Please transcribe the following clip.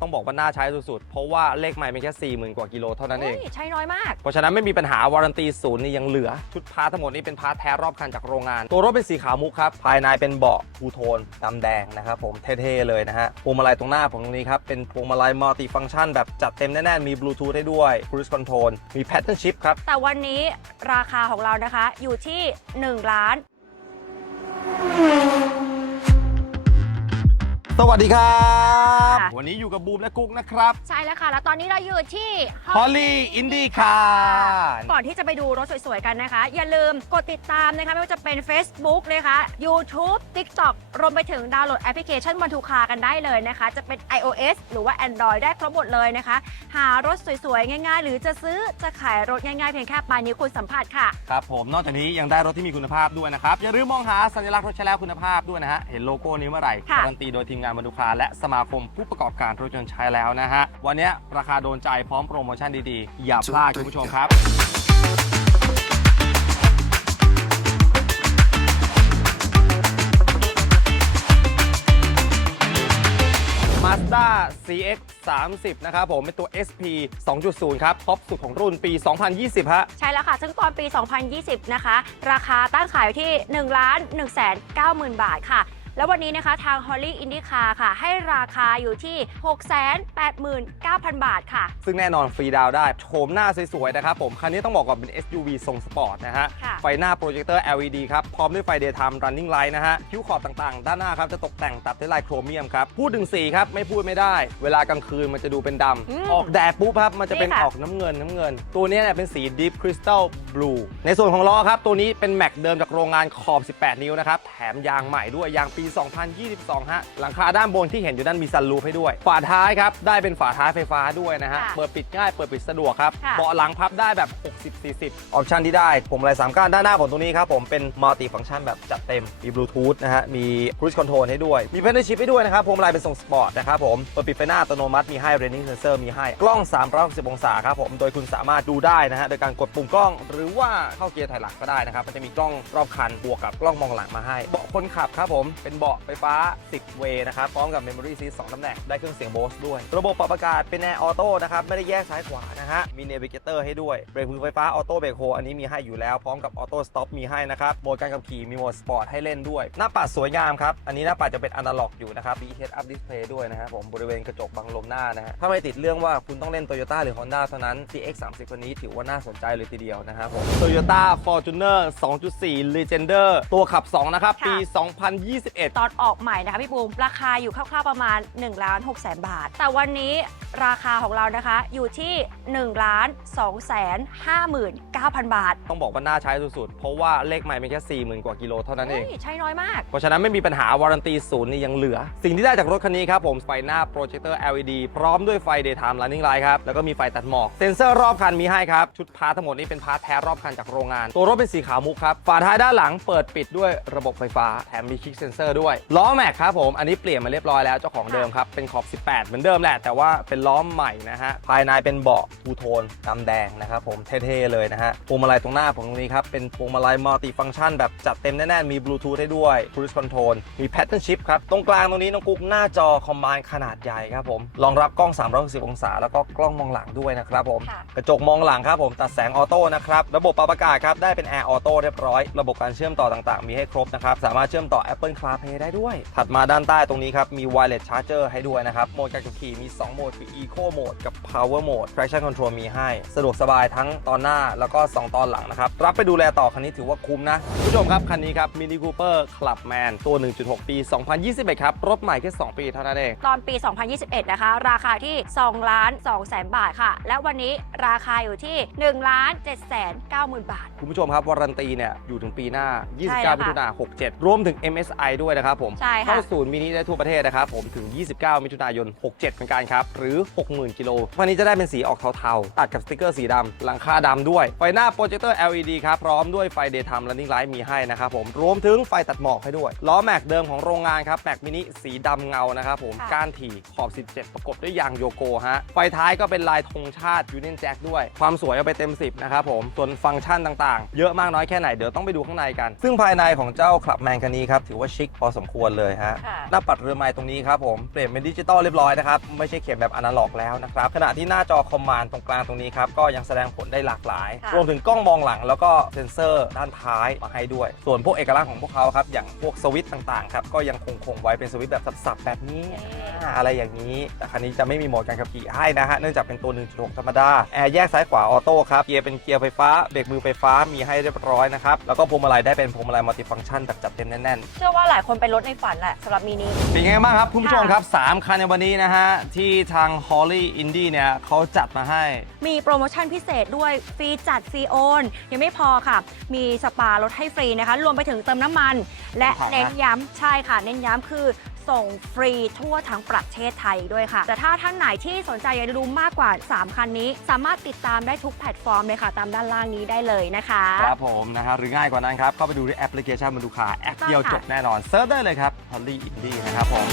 ต้องบอกว่าน่าใช้สุดๆ เพราะว่าเลขใหม่เป็นแค่ 40,000 กว่ากิโลเท่านั้นเองโอ้ยใช้น้อยมาก เพราะฉะนั้นไม่มีปัญหาวารันตีศูนย์นี่ยังเหลือ ชุดพาร์ททั้งหมดนี้เป็นพาร์ทแท้รอบคันจากโรงงาน ตัวรถเป็นสีขาวมุกครับ ภายในเป็นเบาะทูโทนดำแดงนะครับผมเท่ๆเลยนะฮะพวงมาลัยตรงหน้าผมตรงนี้ครับ เป็นพวงมาลัยมัลติฟังก์ชันแบบจัดเต็มแน่ๆมีบลูทูธให้ด้วย cruise control มี pattern shift ครับแต่วันนี้ราคาของเรานะคะอยู่ที่1ล้านสวัสดีครับค่ะ วันนี้อยู่กับบูมและกุ๊กนะครับ ใช่แล้วค่ะ แล้วตอนนี้เราอยู่ที่ Holly Indy Car ก่อนที่จะไปดูรถสวยๆกันนะคะ อย่าลืมกดติดตามนะคะ ไม่ว่าจะเป็น Facebook นะคะ YouTube TikTok รวมไปถึงดาวน์โหลดแอปพลิเคชันวันทูคากันได้เลยนะคะ จะเป็น iOS หรือว่า Android ได้ครบหมดเลยนะคะ หารถสวยๆ ง่ายๆ หรือจะซื้อจะขายรถง่ายๆ เพียงแค่ปลายนิ้วคุณสัมผัสค่ะ ครับผมนอกจากนี้ยังได้รถที่มีคุณภาพด้วยนะครับ อย่าลืมมองหาสัญลักษณ์รถใช้แล้วคุณภาพด้วยนะฮะ เห็นโลโก้นี้เมื่อไหร่ค่ะ การันตีโดยทีมงานบรรทุคาและสมาคมผู้ประกอบการรถยนต์ใช้แล้วนะฮะ วันนี้ราคาโดนใจพร้อมโปรโมชั่นดีๆ อย่าพลาดคุณผู้ชมครับ Mazda CX 30 นะครับผมเป็นตัว SP 2.0 ครับท็อปสุดของรุ่นปี 2020 ฮะ ใช่แล้วค่ะ ซึ่งตอนปี 2020 นะคะ ราคาตั้งขายอยู่ที่1ล้าน1 9 0 0 0 0 บาทค่ะ แล้ววันนี้นะคะทาง Holly Indica ค่ะ ให้ราคาอยู่ที่ 689,000 บาทค่ะ ซึ่งแน่นอนฟรีดาวน์ได้โฉมหน้าสวยๆนะครับผม คันนี้ต้องบอกก่อนเป็น SUV ทรงสปอร์ตนะฮะ ค่ะ ไฟหน้าโปรเจคเตอร์ LED ครับ พร้อมด้วยไฟ Daytime Running Light นะฮะ คิ้วขอบต่างๆ ด้านหน้าครับ จะตกแต่งตัดด้วยลายโครเมียมครับ พูดถึงสีครับ ไม่พูดไม่ได้ เวลากลางคืนมันจะดูเป็นดอืมำออกแดดปุ๊บครับ มันจะเป็นนี่ค่ะ ออกน้ำเงินน้ำเงิน ตัวนี้เนี่ยเป็นสี Deep Crystal Blue ในส่วนของล้อครับตัวนี้เป็นแม็กเดิมจากโรงงานขอบ 18 นิ้วนะครับแถมยางใหม่ด้วยยางปี2022 ฮะ หลังคาด้านบนที่เห็นอยู่ด้านมีซันรูฟให้ด้วย ฝาท้ายครับ ได้เป็นฝาท้ายไฟฟ้าด้วยนะฮะ ค่ะเปิดปิดง่าย เปิดปิดสะดวกครับ ค่ะ เบาะหลังพับได้แบบ 60 40 ออปชันที่ได้ ผมอะไรสามก้านด้านหน้าผมตรงนี้ครับผมเป็นมัลติฟังก์ชันแบบจัดเต็ม มีบลูทูธนะฮะ มี cruise control ให้ด้วย มี p a น n ชิพให้ด้วยนะครับผมอะไรเป็นทรงสปอร์ตนะครับผม เปิดปิดไฟหน้าอัตโนมัติมีให้ rain sensor มีให้กล้อง 360 องศาครับผม โดยคุณสามารถดูได้นะฮะโดยการกดปุ่มกล้อง หรือว่าเข้าเกียร์ถอยหลังก็ได้นะครับมันจะมีกล้องรอบคันบวกกับกล้องมองหลังมาให้เบาะคนขับครับผมเป็นเบาะไฟฟ้า 10 เวย์นะครับ พร้อมกับ memory seat 2ตำแหน่ง ได้เครื่องเสียง Bose ด้วย ระบบปรับอากาศเป็นแอร์ออโต้นะครับ ไม่ได้แยกซ้ายขวานะฮะ มี navigator ให้ด้วย เบรกมือไฟฟ้าออโต้เบรกโฮอันนี้มีให้อยู่แล้ว พร้อมกับออโต้สต็อปมีให้นะครับ โหมดการขับขี่มีโหมดสปอร์ตให้เล่นด้วย หน้าปัดสวยงามครับ อันนี้หน้าปัดจะเป็นอนาล็อกอยู่นะครับมี head up display ด้วยนะครับผม บริเวณกระจกบังลมหน้านะฮะ ถ้าไม่ติดเรื่องว่าคุณต้องเล่น Toyota หรือ Honda เท่านั้น CX 30คันนี้ถือว่าน่าสนใจเลยทีเดียวนะครับผม Toyota Fortuner 2.4 Legender ตัวขับ2นะครับค่ะปี 2021ตอนออกใหม่นะคะพี่บูมราคาอยู่คร่าวๆประมาณ1ล้าน6แสนบาท แต่วันนี้ราคาของเรานะคะอยู่ที่1ล้าน2แสน59,000 บาท ต้องบอกว่าน่าใช้สุดๆ เพราะว่าเลขใหม่เป็นแค่ 40,000 กว่ากิโลเท่านั้นเองโอ้ยใช้น้อยมาก เพราะฉะนั้นไม่มีปัญหาวารันตีศูนย์นี่ยังเหลือ สิ่งที่ได้จากรถคันนี้ครับผมไฟหน้าโปรเจคเตอร์ LED พร้อมด้วยไฟ Daytime Running Light ครับ แล้วก็มีไฟตัดหมอก เซ็นเซอร์รอบคันมีให้ครับ ชุดพาร์ททั้งหมดนี้เป็นพาร์ทแท้รอบคันจากโรงงาน ตัวรถเป็นสีขาวมุกครับ ฝาท้ายด้านหลังเปิดปิดด้วยระบบไฟฟ้า แถมมีคลิกเซ็นเซอร์ด้วย ล้อแม็กครับผมอันนี้เปลี่ยนมาเรียบร้อยแล้วเจ้าของเดิมครับเป็นขอบ 18 เหมือนเดิมแหละ แต่ว่าเป็นล้อใหม่นะฮะภายในเป็นเบาะทูโทนดำแดงนะครับผมเท่ๆเลยนะฮะพวงมาลัยตรงหน้าผมตรงนี้ครับเป็นพวงมาลัยมัลติฟังก์ชันแบบจัดเต็มแน่ๆมีบลูทูธให้ด้วย cruise control มี pattern shift ครับตรงกลางตรงนี้น้องกุ๊กหน้าจอคอมบานขนาดใหญ่ครับผมรองรับกล้อง 360 องศา แล้วก็กล้องมองหลังด้วยนะครับผมค่ะกระจกมองหลังครับผมตัดแสงออโต้นะครับระบบปรับอากาศครับได้เป็นแอร์ออโต้เรียบร้อย ระบบการเชื่อมต่อต่างๆ มีให้ครบนะครับสามารถเชื่อมต่อ Apple CarPlay ได้ด้วย ถัดมาด้านใต้ตรงนี้ครับมี wireless charger ให้ด้วยนะครับโหมดการขับขี่มี 2 โหมดคือ Eco Mode กับ Power Mode traction control มีให้ สะดวกสบายทั้งตอนหน้าแล้วก็ 2 ตอนหลังนะครับ รับไปดูแลต่อคันนี้ถือว่าคุ้มนะคุณผู้ชมครับ คันนี้ครับ Mini Cooper Clubman ตัว 1.6 ปี 2021 ครับ รถใหม่แค่ 2 ปีเท่านั้นเอง ตอนปี 2021 นะคะ ราคาที่2ล้าน2แสนบาทค่ะ และวันนี้ราคาอยู่ที่1ล้าน7แสน90,000 บาท คุณผู้ชมครับวารันตีเนี่ยอยู่ถึงปีหน้าใช่แล้ว29มิค่ะถุนายน67 รวมถึง MSI ด้วยนะครับผมใช่ค่ะเข้าศูนย์มินิได้ทั่วประเทศนะครับผมถึง 29 มิถุนายน 67 เหมือนกันครับ หรือ 60,000 กิโลวันนี้จะได้เป็นสีออกเทาๆ ตัดกับสติกเกอร์สีดำหลังคาดำด้วย ไฟหน้าโปรเจคเตอร์ LED ครับพร้อมด้วยไฟ Daytime Running Light มีให้นะครับผมรวมถึงไฟตัดหมอกให้ด้วยล้อแม็กเดิมของโรงงานครับแม็กมินิสีดำเงานะครับผมค่ะก้านถี่ขอบ 17 ประกบด้วยยางโยโกฮะไฟท้ายก็เป็นลายธงชาติยูเนียนแจ็คด้วย ความสวยเอาไปเต็ม 10 นะครับผมส่วนฟังก์ชันต่างๆ เยอะมากน้อยแค่ไหนเดี๋ยวต้องไปดูข้างในกัน ซึ่งภายในของเจ้าคลับแมนคันนี้ครับถือว่าชิคพอสมควรเลยฮะค่ะ หน้าปัดเรือไม้ตรงนี้ครับผมเปลี่ยนเป็นดิจิตอลเรียบร้อยนะครับ ไม่ใช่เขียนแบบอนาล็อกแล้วนะครับขณะที่หน้าจอคอมมานด์ตรงกลางตรงนี้ครับ ก็ยังแสดงผลได้หลากหลาย ค่ะ รวมถึงกล้องมองหลังแล้วก็เซ็นเซอร์ด้านท้ายมาให้ด้วย ส่วนพวกเอกลักษณ์ของพวกเขาครับ อย่างพวกสวิตช์ต่างๆครับก็ยังคงคงไว้เป็นสวิตช์แบบสับๆแบบนี้ อ่าอะไรอย่างนี้แต่คันนี้จะไม่มีโหมดการขับขี่ให้นะฮะ เนื่องจากเป็นตัว 1.6 ธรรมดา แอร์แยกซ้ายขวาออโต้ครับ เกียร์เป็นเกียร์ไฟฟ้า เบรกมือไฟฟ้ามีให้เรียบร้อยนะครับ แล้วก็พวงมาลัยได้เป็นพวงมาลัยมัลติฟังก์ชันแบบจัดเต็มแน่นเชื่อว่าหลายคนเป็นรถในฝันแหละสำหรับมินิๆเป็นยังไงบ้างครับคุณผู้ชมค่ะครับ 3 คันในวันนี้นะฮะ ที่ทาง Holly Indy เนี่ยเขาจัดมาให้ มีโปรโมชั่นพิเศษด้วยฟรีจัดฟรีโอน ยังไม่พอค่ะ มีสปารถให้ฟรีนะคะ รวมไปถึงเติมน้ำมัน และครับ เน้นย้ำใช่ค่ะ เน้นย้ำคือ ส่งฟรีทั่วทั้งประเทศไทยด้วยค่ะ แต่ถ้าท่านไหนที่สนใจอยากรู้มากกว่า 3 คันนี้ สามารถติดตามได้ทุกแพลตฟอร์มเลยค่ะ ตามด้านล่างนี้ได้เลยนะคะ ครับผมนะฮะหรือง่ายกว่านั้นครับ เข้าไปดูในแอปพลิเคชันมันดูคาแอปเดียวจบแน่นอนเซิร์ชได้เลยครับ Holly Indy นะครับผม